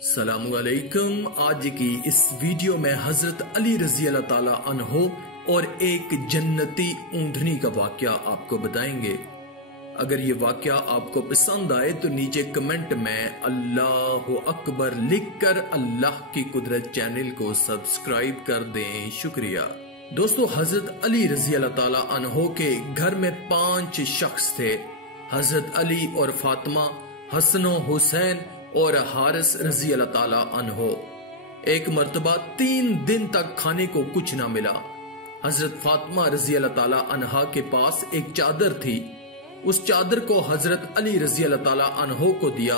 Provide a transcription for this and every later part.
अस्सलाम वालेकुम। आज की इस वीडियो में हजरत अली रजी अल्लाह ताला अन्हो और एक जन्नती ऊंटनी का वाकया आपको बताएंगे। अगर ये वाकया आपको पसंद आए तो नीचे कमेंट में अल्लाह अकबर लिखकर अल्लाह की कुदरत चैनल को सब्सक्राइब कर दें। शुक्रिया। दोस्तों, हजरत अली रजी अल्लाह ताला अन्हो के घर में 5 शख्स थे। हजरत अली और फातिमा, हसन हुसैन और हारिस रजी अल्लाह ताला अन्हो। एक मर्तबा 3 दिन तक खाने को कुछ ना मिला। हजरत फातिमा रजी अल्लाह ताला अन्हा के पास एक चादर थी। उस चादर को हजरत अली रजी अल्लाह ताला अन्हो को दिया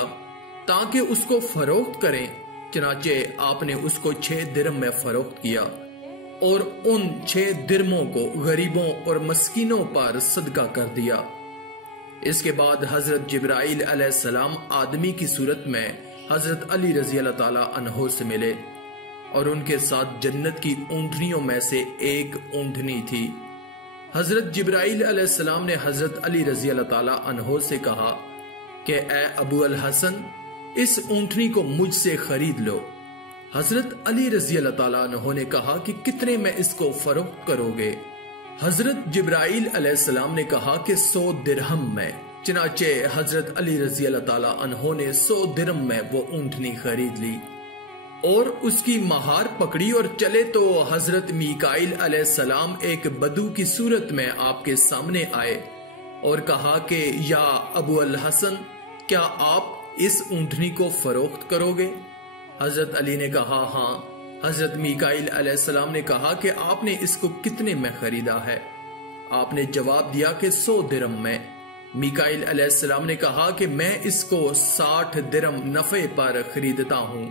ताकि उसको फरोख्त करें। चनाचे आपने उसको 6 दिरहम में फरोख्त किया और उन 6 दिरहमों को गरीबों और मस्कीनों पर सदका कर दिया। इसके बाद हजरत जिब्राइल अलैहिस्सलाम आदमी की सूरत में हजरत अली रजी अल्लाह ताला अन्हो से मिले और उनके साथ जन्नत की ऊंटनियों में से एक ऊंटनी थी। हजरत जिब्राइल अलैहिस्सलाम ने हजरत अली रजी अल्लाह ताला अन्हो से कहा कि ए अबू अल हसन, इस ऊंटनी को मुझसे खरीद लो। हजरत अली रजी अल्लाह ताला अन्हो ने कहा कि कितने में इसको फरोख्त करोगे? हजरत जिब्राइल अलैहिस्सलाम ने कहा कि 100 दिरहम में। चनाचे हजरत अली रजी अल्लाह ताला अन्हो ने 100 दिरहम में वो ऊंटनी खरीद ली और उसकी महार पकड़ी और चले तो हजरत मीकाइल अलैहिस्सलाम एक बदू की सूरत में आपके सामने आए और कहा कि या अबू अल हसन, क्या आप इस ऊंटनी को फरोख्त करोगे? हजरत अली ने कहा हाँ। हजरत मीकाइल अलैहिस्सलाम ने कहा कि आपने इसको कितने में खरीदा है? आपने जवाब दिया कि 100 दिरहम में। मीकाइल अलैहिस्सलाम ने कहा कि मैं इसको 60 दिरहम नफे पर खरीदता हूँ।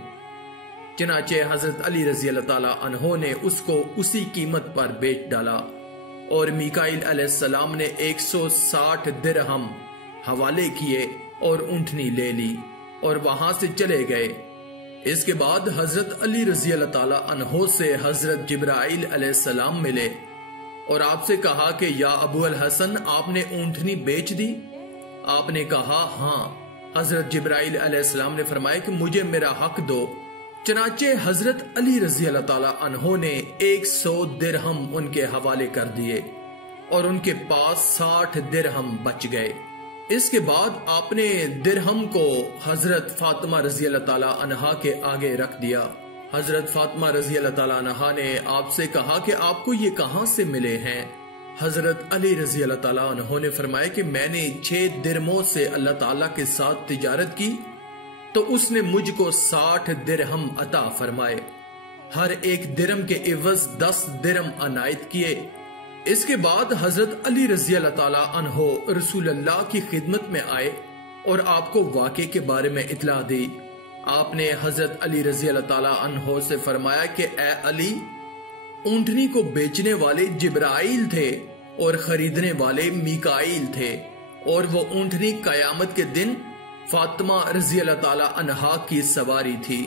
चनाचे हजरत अली रजी अल्लाह ताला अन्हो ने उसको उसी कीमत पर बेच डाला और मीकाइल अलैहिस्सलाम ने 160 दिरहम हवाले किए और ऊंटनी ले ली और वहां से चले गए। इसके बाद हजरत अली रजी अल्लाह ताला अन्हो से हजरत जिब्राइल अलैहिस्सलाम मिले और आपसे कहा कि या अबू अल हसन, आपने ऊंटनी बेच दी? आपने कहा हाँ। हजरत जिब्राइल अलैहिस्सलाम ने फरमाया कि मुझे मेरा हक दो। चनाचे हजरत अली रजी अल्लाह ताला अन्हो ने 100 दिरहम उनके हवाले कर दिए और उनके पास 60 दिरहम बच गए। इसके बाद आपने दिरहम को हजरत फातिमा रजी अल्लाह ताला अन्हा के आगे रख दिया। हजरत फातिमा रजी अल्लाह ताला अन्हा ने आपसे कहा कि आपको ये कहां से मिले हैं? हजरत अली रजी अल्लाह ताला अन्हो ने फरमाया कि मैंने 6 दिरहमों से अल्लाह ताला के साथ तिजारत की तो उसने मुझको 60 दिरहम अता फरमाए। हर एक दिरहम के इवज 10 दिरहम अनायत किए। इसके बाद हजरत अली रजी अल्लाह ताला अन्हो रसूलुल्लाह की खिदमत में आए और आपको वाक़े के बारे में इतला दी। आपने हजरत अली रजी अल्लाह ताला अन्हो से फरमाया कि ए अली, ऊंटनी को बेचने वाले जिब्राइल थे और खरीदने वाले मीकाइल थे और वो ऊंटनी कयामत के दिन फातिमा रजी अल्लाह ताला अन्हा की सवारी थी।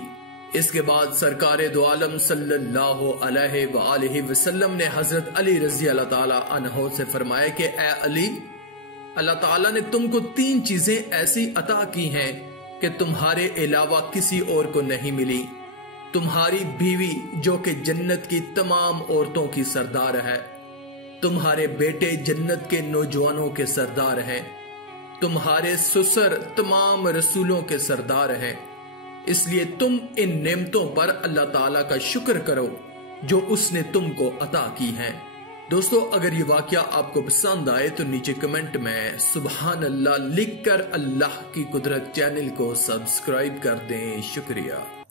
इसके बाद सरकारे दो आलम सल्लल्लाहु अलैहि वसल्लम ने हजरत अली रजी अल्लाह ताला अन्हो से फरमाया कि ए अली, अल्लाह ताला ने तुमको 3 चीजें ऐसी अता की हैं कि तुम्हारे अलावा किसी और को नहीं मिली। तुम्हारी बीवी जो कि जन्नत की तमाम औरतों की सरदार है, तुम्हारे बेटे जन्नत के नौजवानों के सरदार हैं, तुम्हारे ससुर तमाम रसूलों के सरदार हैं। इसलिए तुम इन नेमतों पर अल्लाह ताला का शुक्र करो जो उसने तुमको अता की हैं। दोस्तों, अगर ये वाकया आपको पसंद आए तो नीचे कमेंट में सुभान अल्लाह लिखकर अल्लाह की कुदरत चैनल को सब्सक्राइब कर दें। शुक्रिया।